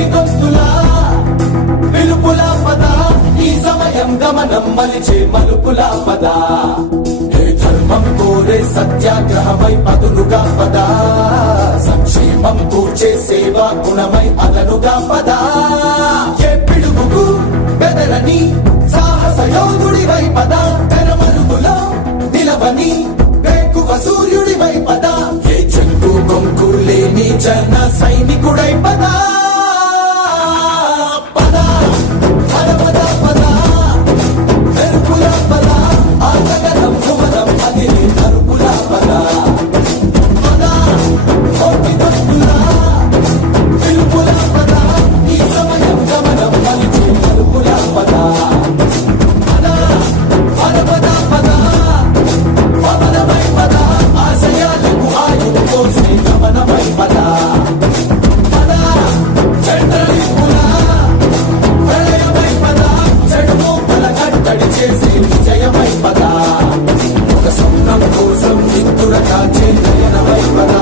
కోటి గొంతులా పిలుపుల పద ఈ సమయం గమనం మలిచే మలుపుల పద ధర్మం కోరే సత్యాగ్రహమై పదులుగా పద సంక్షేమం కూర్చే సేవా గుణమై అదనుగా పద ఏ పిడుగుకు బెదరని సాహస యోధుడివై పద తెరమరుగులో నిలవని వేకువ సూర్యుడివై పద ఏ చెంగు కొంకు లేని జన సైనికుడై పద విజయమై పద ఒక స్వప్నం కోసం నిత్తుర కాచే నయనమై పద